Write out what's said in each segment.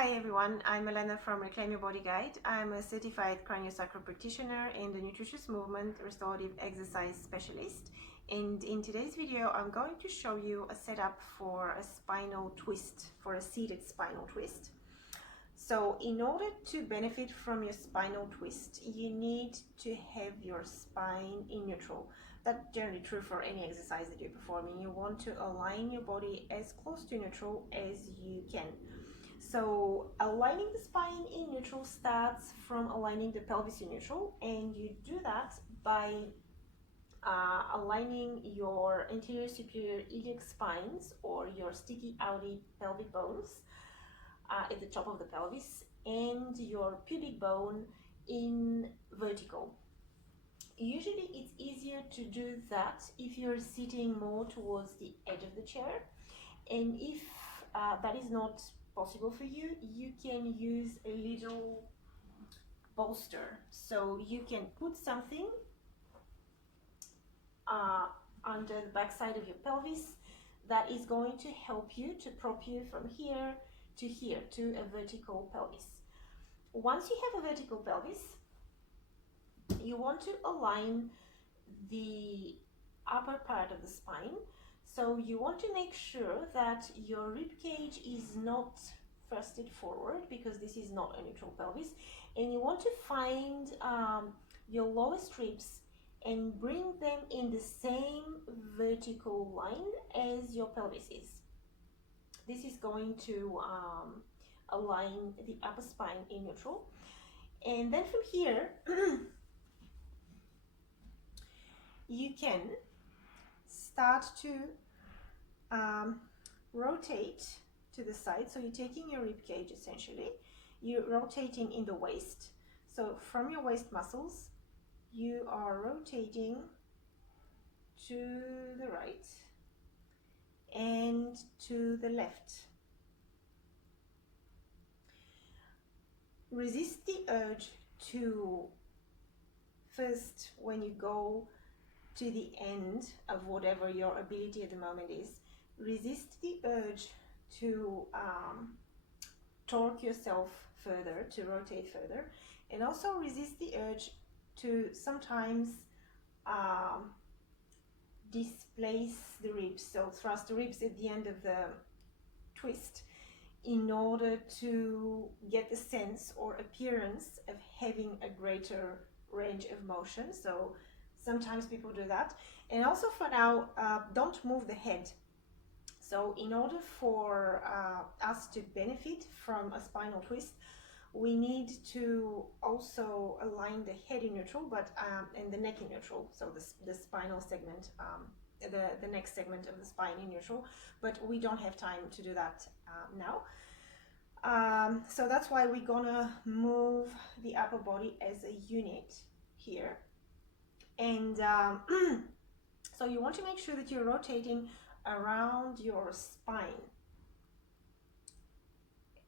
Hi everyone, I'm Elena from Reclaim Your Body Guide. I'm a certified craniosacral practitioner and a nutritious movement restorative exercise specialist. And in today's video, I'm going to show you a setup for a spinal twist, for a seated spinal twist. So in order to benefit from your spinal twist, you need to have your spine in neutral. That's generally true for any exercise that you're performing. You want to align your body as close to neutral as you can. So aligning the spine in neutral starts from aligning the pelvis in neutral, and you do that by aligning your anterior superior iliac spines or your sticky outy pelvic bones at the top of the pelvis and your pubic bone in vertical. Usually it's easier to do that if you're sitting more towards the edge of the chair, and if that is not possible for you, you can use a little bolster. So you can put something under the backside of your pelvis that is going to help you to prop you from here to a vertical pelvis. Once you have a vertical pelvis, you want to align the upper part of the spine. So you want to make sure that your rib cage is not thrusted forward, because this is not a neutral pelvis, and you want to find your lowest ribs and bring them in the same vertical line as your pelvis is. This is going to align the upper spine in neutral. And then from here, you can start to rotate to the side. So you're taking your rib cage, essentially, you're rotating in the waist. So from your waist muscles, you are rotating to the right and to the left. Resist the urge to first, when you go to the end of whatever your ability at the moment is, resist the urge to torque yourself further, to rotate further, and also resist the urge to sometimes displace the ribs, so thrust the ribs at the end of the twist in order to get the sense or appearance of having a greater range of motion. So sometimes people do that. And also for now, don't move the head. So in order for us to benefit from a spinal twist, we need to also align the head in neutral, but and the neck in neutral. So the spinal segment, the neck segment of the spine in neutral, but we don't have time to do that now. So that's why we're gonna move the upper body as a unit here. And so you want to make sure that you're rotating around your spine.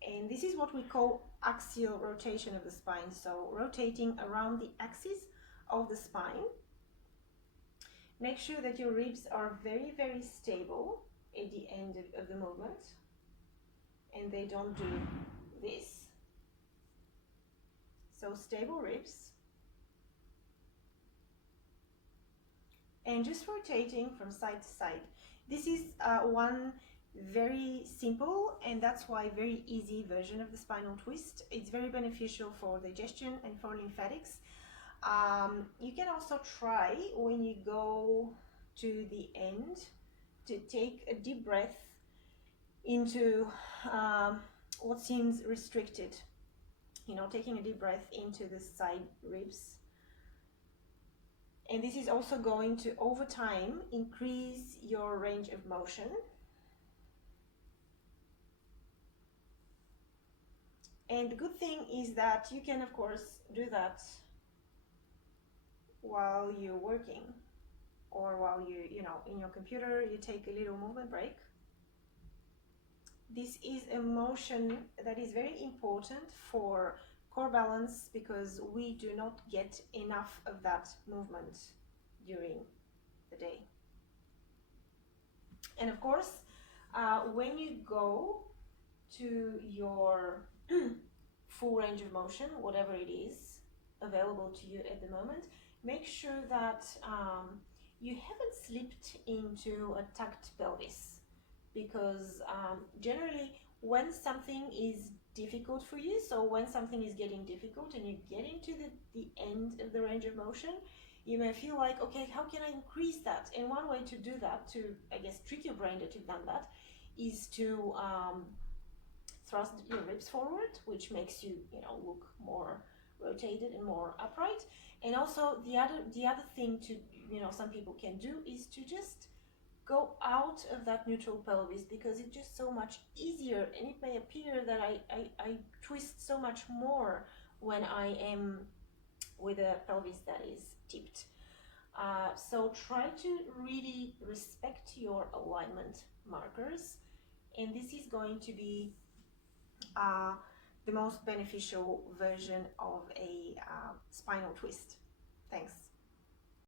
And this is what we call axial rotation of the spine. So rotating around the axis of the spine. Make sure that your ribs are very, very stable at the end of the movement, and they don't do this. So stable ribs. And just rotating from side to side. This is one very simple, and that's why very easy version of the spinal twist. It's very beneficial for digestion and for lymphatics. You can also try, when you go to the end, to take a deep breath into what seems restricted. You know, taking a deep breath into the side ribs. And this is also going to, over time, increase your range of motion. And the good thing is that you can, of course, do that while you're working, or while you know, in your computer, you take a little movement break. This is a motion that is very important for core balance, because we do not get enough of that movement during the day. And of course, when you go to your full range of motion, whatever it is available to you at the moment. Make sure that you haven't slipped into a tucked pelvis, because generally when something is difficult for you, so when something is getting difficult and you're getting to the end of the range of motion, you may feel like, okay, how can I increase that? And one way to do that, to, I guess, trick your brain that you've done that, is to thrust your ribs forward, which makes you, look more rotated and more upright. And also the other thing to, some people can do is to just go out of that neutral pelvis, because it's just so much easier, and it may appear that I twist so much more when I am with a pelvis that is tipped. So try to really respect your alignment markers, and this is going to be the most beneficial version of a spinal twist. Thanks.